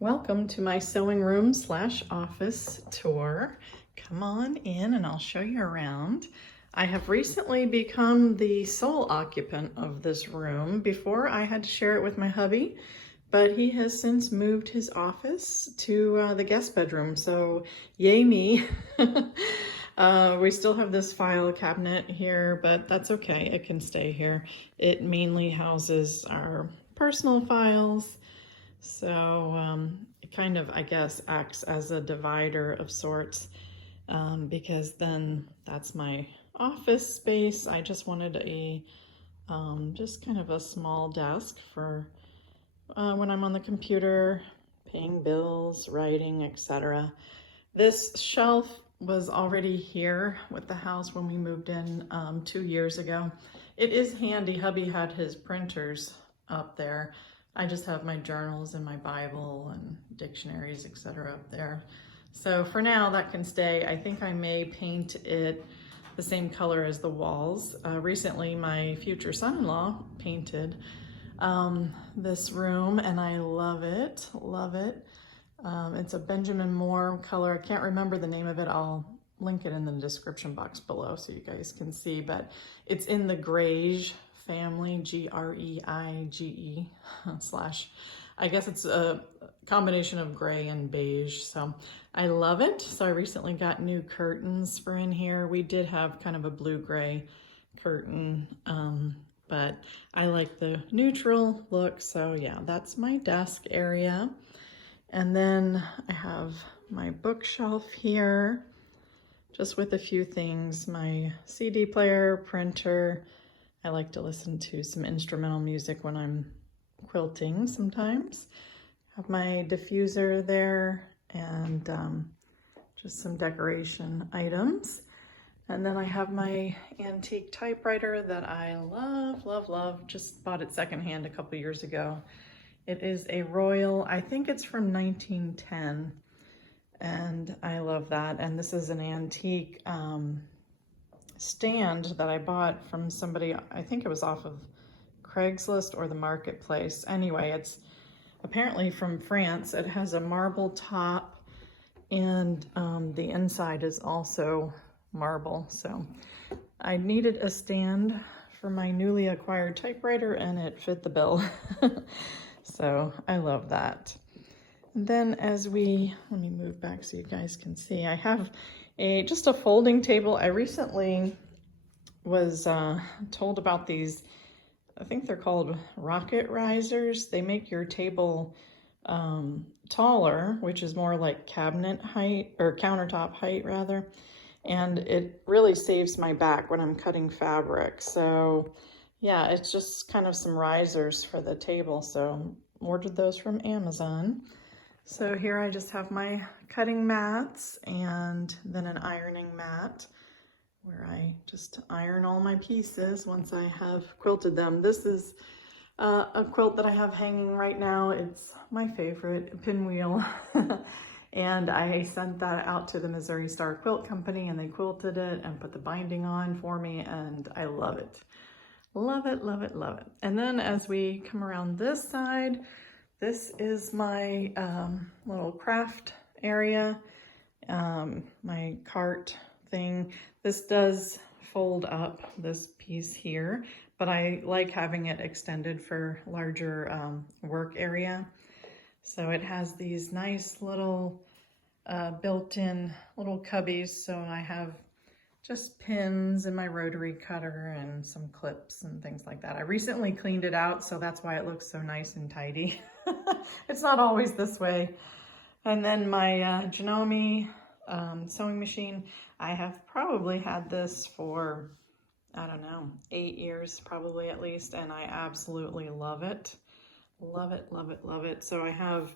Welcome to my sewing room / office tour. Come on in and I'll show you around. I have recently become the sole occupant of this room. Before I had to share it with my hubby, but he has since moved his office to the guest bedroom, so yay me. We still have this file cabinet here, but that's okay, it can stay here. It mainly houses our personal files. So it kind of, I guess, acts as a divider of sorts because then that's my office space. I just wanted a just kind of a small desk for when I'm on the computer, paying bills, writing, etc. This shelf was already here with the house when we moved in 2 years ago. It is handy. Hubby had his printers up there. I just have my journals and my Bible and dictionaries, etc. up there. So for now, that can stay. I think I may paint it the same color as the walls. Recently, my future son-in-law painted this room, and I love it, love it. It's a Benjamin Moore color. I can't remember the name of it. I'll link it in the description box below so you guys can see, but it's in the Greige family, G-R-E-I-G-E / I guess it's a combination of gray and beige, so I love it. So I recently got new curtains for in here. We did have kind of a blue-gray curtain, but I like the neutral look, so yeah, that's my desk area. And then I have my bookshelf here, just with a few things, my CD player, printer. I like to listen to some instrumental music when I'm quilting sometimes. Have my diffuser there and just some decoration items. And then I have my antique typewriter that I love, love, love. Just bought it secondhand a couple years ago. It is a Royal, I think it's from 1910, and I love that. And this is an antique stand that I bought from somebody, I think it was off of Craigslist or the marketplace. Anyway, it's apparently from France. It has a marble top, and the inside is also marble. So I needed a stand for my newly acquired typewriter, and it fit the bill. So I love that. And then as let me move back so you guys can see, I have just a folding table. I recently was told about these, I think they're called rocket risers. They make your table taller, which is more like cabinet height, or countertop height rather. And it really saves my back when I'm cutting fabric. So yeah, it's just kind of some risers for the table. So ordered those from Amazon. So here I just have my cutting mats and then an ironing mat where I just iron all my pieces once I have quilted them. This is a quilt that I have hanging right now. It's my favorite, Pinwheel. And I sent that out to the Missouri Star Quilt Company, and they quilted it and put the binding on for me, and I love it. Love it, love it, love it. And then as we come around this side, this is my little craft area, my cart thing. This does fold up, this piece here, but I like having it extended for larger work area. So it has these nice little built-in little cubbies. So I have just pins and my rotary cutter and some clips and things like that. I recently cleaned it out, so that's why it looks so nice and tidy. It's not always this way. And then my Janome sewing machine. I have probably had this for, I don't know, 8 years probably at least, and I absolutely love it. Love it, love it, love it. So I have,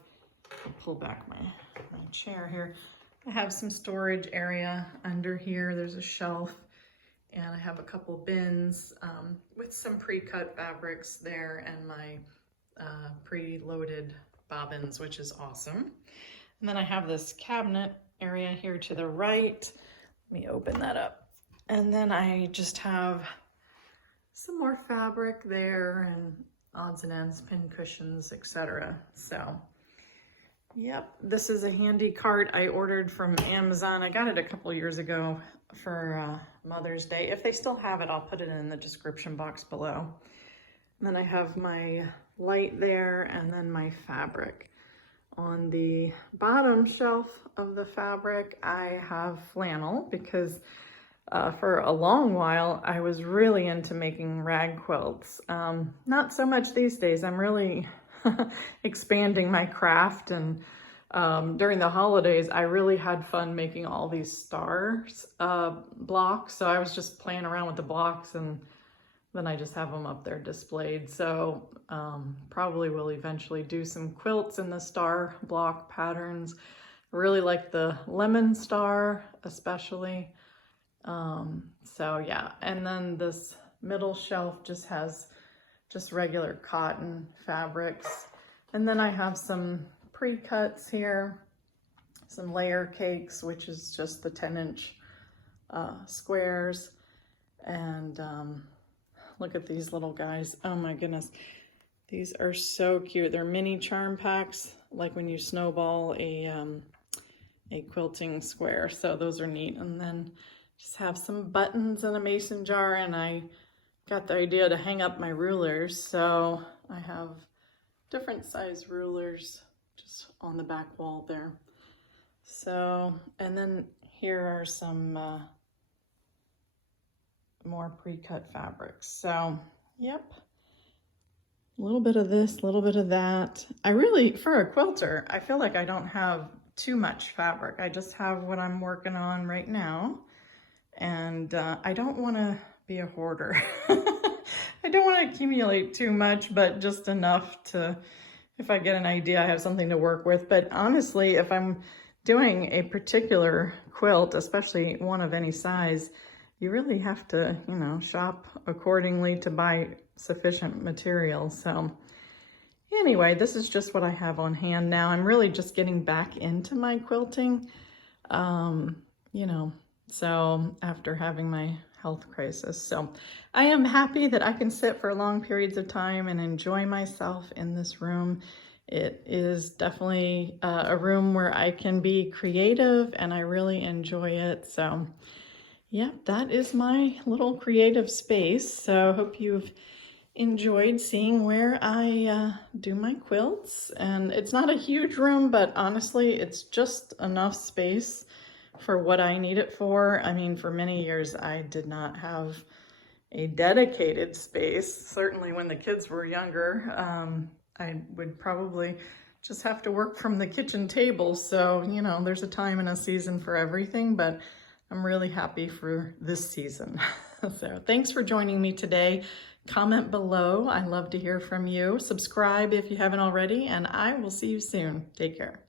I'll pull back my chair here. I have some storage area under here. There's a shelf, and I have a couple bins with some pre-cut fabrics there and my pre-loaded bobbins, which is awesome. And then I have this cabinet area here to the right. Let me open that up. And then I just have some more fabric there and odds and ends, pin cushions, etc. So Yep, this is a handy cart I ordered from Amazon. I got it a couple years ago for Mother's Day. If they still have it, I'll put it in the description box below. And then I have my light there and then my fabric. On the bottom shelf of the fabric, I have flannel because for a long while, I was really into making rag quilts. Not so much these days. I'm really expanding my craft, and during the holidays, I really had fun making all these stars blocks. So I was just playing around with the blocks, and then I just have them up there displayed. So probably will eventually do some quilts in the star block patterns. I really like the lemon star especially. So yeah, and then this middle shelf just has just regular cotton fabrics. And then I have some pre-cuts here, some layer cakes, which is just the 10-inch squares. And look at these little guys. Oh my goodness. These are so cute. They're mini charm packs, like when you snowball a quilting square. So those are neat. And then just have some buttons in a mason jar, and I got the idea to hang up my rulers. So I have different size rulers just on the back wall there. So, and then here are some more pre-cut fabrics. So, yep. A little bit of this, a little bit of that. I really, for a quilter, I feel like I don't have too much fabric. I just have what I'm working on right now. And I don't want to be a hoarder. I don't want to accumulate too much, but just enough to, if I get an idea, I have something to work with. But honestly, if I'm doing a particular quilt, especially one of any size, you really have to, you know, shop accordingly to buy sufficient material. So anyway, this is just what I have on hand now. I'm really just getting back into my quilting, you know, so after having my health crisis. So I am happy that I can sit for long periods of time and enjoy myself in this room. It is definitely a room where I can be creative, and I really enjoy it. So yeah, that is my little creative space. So hope you've enjoyed seeing where I do my quilts. And it's not a huge room, but honestly, it's just enough space for what I need it for. I mean, for many years, I did not have a dedicated space. Certainly when the kids were younger, I would probably just have to work from the kitchen table. So, you know, there's a time and a season for everything, but I'm really happy for this season. So thanks for joining me today. Comment below. I love to hear from you. Subscribe if you haven't already, and I will see you soon. Take care.